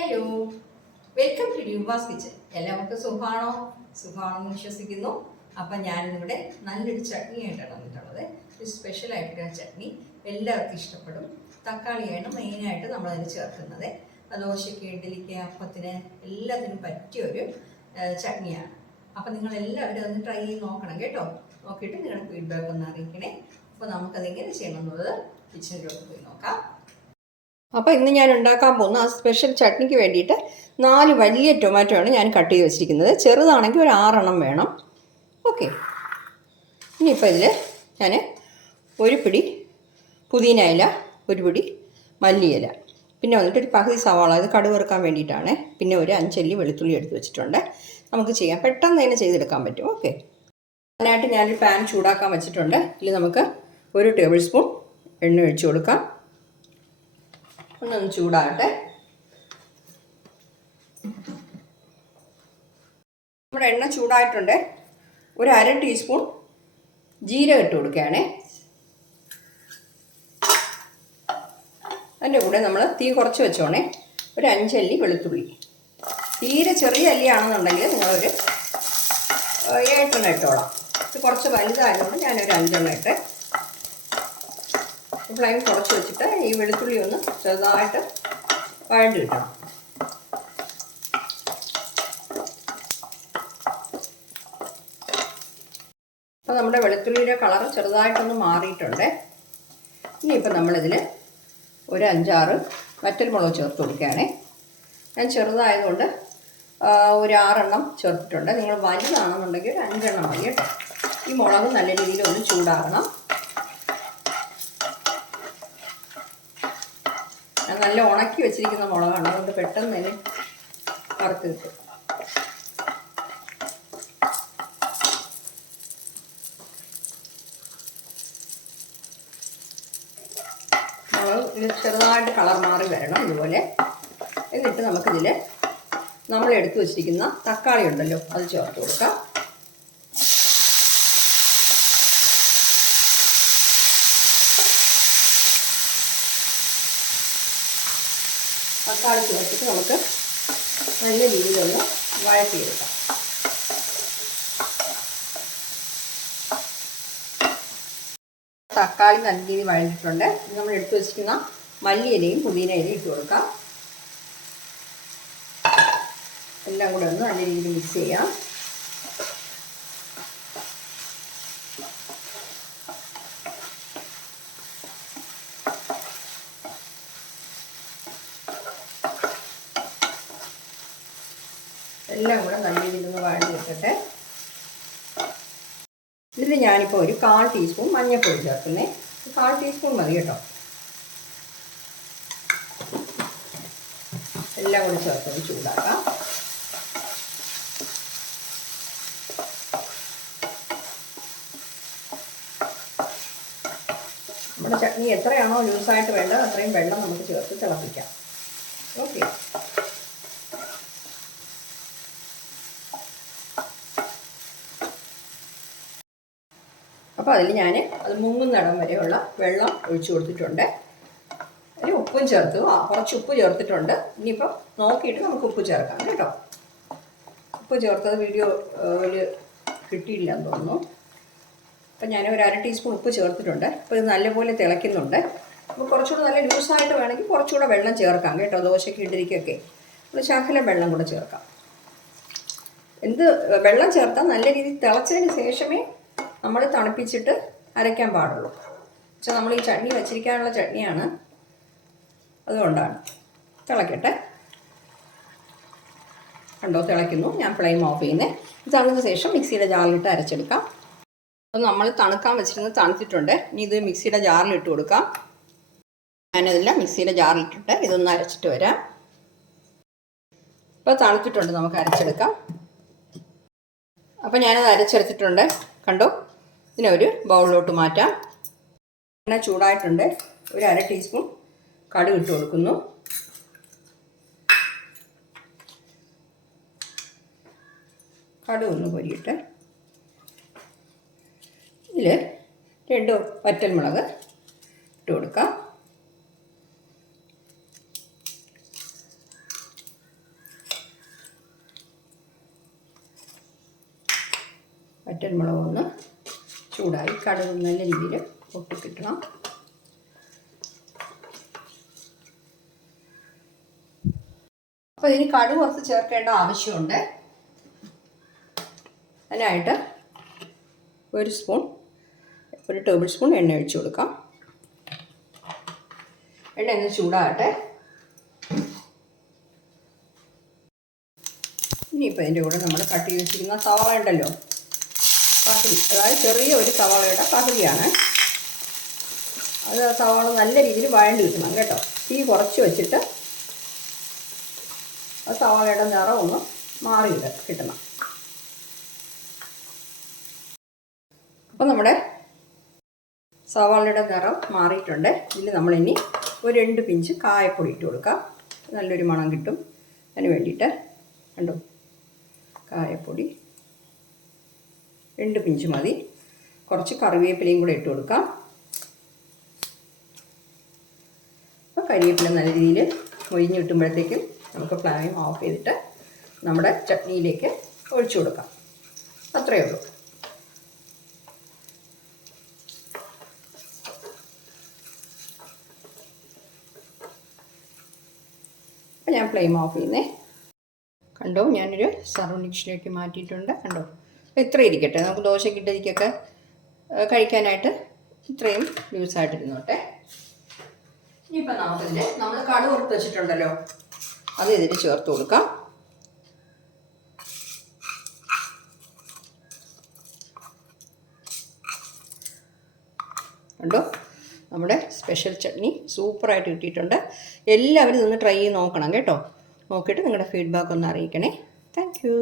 Hello, welcome to ന്യൂവാസ് kitchen. എല്ലാവർക്കും സുഖമാണെന്ന് വിശ്വസിക്കുന്നു. അപ്പം ഞാനിവിടെ നല്ലൊരു ചട്നിയായിട്ടാണ് വന്നിട്ടുള്ളത്. ഒരു സ്പെഷ്യലായിട്ടൊരു ചട്നി എല്ലാവർക്കും ഇഷ്ടപ്പെടും. തക്കാളിയാണ് മെയിനായിട്ട് നമ്മളതിന് ചേർക്കുന്നത്. ദോശയ്ക്ക്, ഇഡ്ഡലിക്ക്, അപ്പത്തിന് എല്ലാത്തിനും പറ്റിയൊരു ചട്നിയാണ്. അപ്പം നിങ്ങളെല്ലാവരും അതൊന്ന് ട്രൈ ചെയ്ത് നോക്കണം കേട്ടോ. നോക്കിയിട്ട് നിങ്ങളുടെ ഫീഡ്ബാക്ക് ഒന്ന് അറിയിക്കണേ. അപ്പോൾ നമുക്കതെങ്ങനെ ചെയ്യണം എന്നുള്ളത് കിച്ചണിലോട്ട് പോയി നോക്കാം. അപ്പോൾ ഇന്ന് ഞാൻ ഉണ്ടാക്കാൻ പോകുന്ന ആ സ്പെഷ്യൽ ചട്നിക്ക് വേണ്ടിയിട്ട് 4 വലിയ ടൊമാറ്റോ ആണ് ഞാൻ കട്ട് ചെയ്ത് വെച്ചിരിക്കുന്നത്. ചെറുതാണെങ്കിൽ ഒരു 6 വേണം. ഓക്കെ, ഇനിയിപ്പോൾ ഇതിൽ ഞാൻ ഒരു പിടി പുതിന ഇല, ഒരു പിടി മല്ലിയില, പിന്നെ വന്നിട്ട് ഒരു പകുതി സവാള, ഇത് കടുക് വറുക്കാൻ വേണ്ടിയിട്ടാണ്. പിന്നെ ഒരു 5 അല്ലി വെളുത്തുള്ളി എടുത്ത് വെച്ചിട്ടുണ്ട്. നമുക്ക് ചെയ്യാം, പെട്ടെന്ന് തന്നെ ചെയ്തെടുക്കാൻ പറ്റും. ഓക്കെ, അതിനായിട്ട് ഞാനൊരു പാൻ ചൂടാക്കാൻ വെച്ചിട്ടുണ്ട്. ഇതിൽ നമുക്ക് 1 ടേബിൾ സ്പൂൺ എണ്ണ ഒഴിച്ചു കൊടുക്കാം. ഒന്നൊന്ന് ചൂടാകട്ടെ. നമ്മുടെ എണ്ണ ചൂടായിട്ടുണ്ട്. ഒരു 1/2 ടീസ്പൂൺ ജീരകം ഇട്ട് കൊടുക്കുകയാണേ. അതിൻ്റെ കൂടെ നമ്മൾ തീ കുറച്ച് വെച്ചോണേ. ഒരു 5 അല്ലി വെളുത്തുള്ളി. തീരെ ചെറിയ അല്ലിയാണെന്നുണ്ടെങ്കിൽ നിങ്ങളൊരു 7 ഇട്ടോളാം. ഇത് കുറച്ച് വലുതായതുകൊണ്ട് ഞാനൊരു 5 ഇട്ട്. ഫ്ലെയിം കുറച്ച് വെച്ചിട്ട് ഈ വെളുത്തുള്ളി ഒന്ന് ചെറുതായിട്ട് വഴണ്ട് കിട്ടണം. അപ്പോൾ നമ്മുടെ വെളുത്തുള്ളിയുടെ കളർ ചെറുതായിട്ടൊന്ന് മാറിയിട്ടുണ്ട്. ഇനിയിപ്പോൾ നമ്മളിതിൽ ഒരു 5-6 വറ്റൽമുളക് ചേർത്ത് കൊടുക്കുകയാണേ. ഞാൻ ചെറുതായതുകൊണ്ട് ഒരു 6 ചേർത്തിട്ടുണ്ട്. നിങ്ങൾ വലുതാണെന്നുണ്ടെങ്കിൽ ഒരു 5 മതി കേട്ടോ. ഈ മുളക് നല്ല രീതിയിൽ ഒന്ന് ചൂടാകണം. നല്ല ഉണക്കി വെച്ചിരിക്കുന്ന മുളകാണ്, അതുകൊണ്ട് പെട്ടെന്ന് തന്നെ വറുത്ത് കിട്ടും. മുളക് ചെറുതായിട്ട് കളർ മാറി വരണം ഇതുപോലെ. എന്നിട്ട് നമുക്കിതിൽ നമ്മൾ എടുത്തു വെച്ചിരിക്കുന്ന തക്കാളി ഉണ്ടല്ലോ, അത് ചേർത്ത് കൊടുക്കാം. തക്കാളി ചേർത്തിട്ട് നമുക്ക് നല്ല രീതിയിലൊന്ന് വഴറ്റിയെടുക്കാം. തക്കാളി നല്ല രീതിയിൽ വഴറ്റിയിട്ടുണ്ട്. നമ്മൾ എടുത്തു വെച്ചിരിക്കുന്ന മല്ലിയിലയും പുതിന ഇലയും ഇട്ട് കൊടുക്കാം. എല്ലാം കൂടെ ഒന്ന് നല്ല രീതിയിൽ മിക്സ് ചെയ്യാം. എല്ലാം കൂടെ നല്ല രീതിയിൽ ഒന്ന് വഴറ്റി വെക്കട്ടെ. ഇതിൽ ഞാനിപ്പോൾ ഒരു 1/4 ടീസ്പൂൺ മഞ്ഞൾപ്പൊടി ചേർക്കുന്നേ. 1/4 ടീസ്പൂൺ മതി കേട്ടോ. എല്ലാം കൂടി ചേർത്തൊന്ന് ചൂടാക്കാം. നമ്മുടെ ചട്നി എത്രയാണോ ലൂസായിട്ട് വേണ്ടത് അത്രയും വെള്ളം നമുക്ക് ചേർത്ത് തിളപ്പിക്കാം. ഓക്കെ, അപ്പോൾ അതിൽ ഞാൻ അത് മുങ്ങുന്നിടം വരെയുള്ള വെള്ളം ഒഴിച്ചു കൊടുത്തിട്ടുണ്ട്. അതിൽ ഉപ്പും ചേർത്ത് കുറച്ച് ഉപ്പ് ചേർത്തിട്ടുണ്ട്. ഇനിയിപ്പോൾ നോക്കിയിട്ട് നമുക്ക് ഉപ്പ് ചേർക്കാം കേട്ടോ. ഉപ്പ് ചേർത്തത് വീഡിയോയിൽ കിട്ടിയില്ലെന്ന് തോന്നുന്നു. അപ്പം ഞാൻ ഒരു 1/2 ടീസ്പൂൺ ഉപ്പ് ചേർത്തിട്ടുണ്ട്. അപ്പോൾ ഇത് നല്ലപോലെ തിളയ്ക്കുന്നുണ്ട്. അപ്പോൾ കുറച്ചുകൂടെ നല്ല ലൂസായിട്ട് വേണമെങ്കിൽ കുറച്ചുകൂടെ വെള്ളം ചേർക്കാം കേട്ടോ. ദോശയ്ക്ക്, ഇഡ്ഡലിക്കൊക്കെ ഒരു ശകലം വെള്ളം കൂടെ ചേർക്കാം. വെള്ളം ചേർത്താൽ നല്ല രീതിയിൽ തിളച്ചതിന് ശേഷമേ നമ്മൾ തണുപ്പിച്ചിട്ട് അരയ്ക്കാൻ പാടുള്ളൂ. പക്ഷേ നമ്മൾ ഈ ചട്നി വെച്ചിരിക്കാനുള്ള ചട്നിയാണ്, അതുകൊണ്ടാണ്. തിളക്കട്ടെ. കണ്ടോ, തിളയ്ക്കുന്നു. ഞാൻ ഫ്ലെയിം ഓഫ് ചെയ്യുന്നത്. ഇത് തണുത്ത ശേഷം മിക്സിയുടെ ജാറിലിട്ട് അരച്ചെടുക്കാം. അപ്പോൾ നമ്മൾ തണുക്കാൻ വെച്ചിരുന്നത് തണുത്തിട്ടുണ്ട്. ഇനി ഇത് മിക്സിയുടെ ജാറിലിട്ട് കൊടുക്കാം. ഞാനതെല്ലാം മിക്സിയുടെ ജാറിലിട്ടിട്ട് ഇതൊന്ന് അരച്ചിട്ട് വരാം. ഇപ്പോൾ തണുത്തിട്ടുണ്ട്, നമുക്ക് അരച്ചെടുക്കാം. അപ്പോൾ ഞാനത് അരച്ചെടുത്തിട്ടുണ്ട്. കണ്ടോ, ഇതിനെ ഒരു ബൗളിലോട്ട് മാറ്റാം. എണ്ണ ചൂടായിട്ടുണ്ട്. ഒരു 1/2 ടീസ്പൂൺ കടുക് ഇട്ട് കൊടുക്കുന്നു. കടുക് ഒന്ന് പൊരിയിട്ട് ഇതിൽ 2 വറ്റൽമുളക് ഇട്ട് കൊടുക്കാം. വറ്റൽമുളക് ഒന്ന് ചൂടായി കടുക് നല്ല രീതിയിൽ പൊട്ടിക്കിട്ടണം. അപ്പോൾ ഇതിന് കടുക് കുറച്ച് ചേർക്കേണ്ട ആവശ്യമുണ്ട്. അതിനായിട്ട് ഒരു ടേബിൾ സ്പൂൺ എണ്ണ ഒഴിച്ചു കൊടുക്കാം. എണ്ണ ഒന്ന് ചൂടാകട്ടെ. ഇനിയിപ്പോൾ ഇതിൻ്റെ കൂടെ നമ്മൾ കട്ട് ചെയ്ത് വെച്ചിരിക്കുന്ന സവാള ഉണ്ടല്ലോ, പകുതി, അതായത് ചെറിയ ഒരു സവാളയുടെ പകുതിയാണ്. അത് സവാള നല്ല രീതിയിൽ വഴണ്ട് കിട്ടണം കേട്ടോ. തീ കുറച്ച് വെച്ചിട്ട് ആ സവാളയുടെ നിറം ഒന്ന് മാറിയിട്ട് കിട്ടണം. അപ്പോൾ നമ്മുടെ സവാളയുടെ നിറം മാറിയിട്ടുണ്ട്. ഇതിൽ നമ്മളിനി ഒരു 2 പിഞ്ച് കായപ്പൊടി ഇട്ട് കൊടുക്കാം. നല്ലൊരു മണം കിട്ടും. അതിന് വേണ്ടിയിട്ട് കണ്ടോ, കായപ്പൊടി 2 പിഞ്ച് മതി. കുറച്ച് കറിവേപ്പിലയും കൂടെ ഇട്ട് കൊടുക്കാം. അപ്പോൾ കരിവേപ്പില നല്ല രീതിയിൽ മൊരിഞ്ഞ് കിട്ടുമ്പോഴത്തേക്കും നമുക്ക് ഫ്ലെയിം ഓഫ് ചെയ്തിട്ട് നമ്മുടെ ചട്നിയിലേക്ക് ഒഴിച്ചു കൊടുക്കാം. അത്രയേ ഉള്ളൂ. അപ്പോൾ ഞാൻ ഫ്ലെയിം ഓഫ് ചെയ്യുന്നേ. കണ്ടോ, ഞാനൊരു സർവിംഗ് ഡിഷിലേക്ക് മാറ്റിയിട്ടുണ്ട്. കണ്ടോ, ഇത്ര ഇരിക്കട്ടെ. നമുക്ക് ദോശക്കിട്ടരിക്കൊക്കെ കഴിക്കാനായിട്ട് ഇത്രയും ലൂസായിട്ടിരുന്നോട്ടെ. ഇനിയിപ്പോൾ നമുക്കിതിൻ്റെ നമ്മൾ കടുക് വറുത്ത് വെച്ചിട്ടുണ്ടല്ലോ, അത് ഇതിൽ ചേർത്ത് കൊടുക്കാം. കണ്ടോ, നമ്മുടെ സ്പെഷ്യൽ ചട്നി സൂപ്പറായിട്ട് കിട്ടിയിട്ടുണ്ട്. എല്ലാവരും ഇതൊന്ന് ട്രൈ ചെയ്ത് നോക്കണം കേട്ടോ. നോക്കിയിട്ട് നിങ്ങളുടെ ഫീഡ്ബാക്ക് ഒന്ന് അറിയിക്കണേ. Thank you.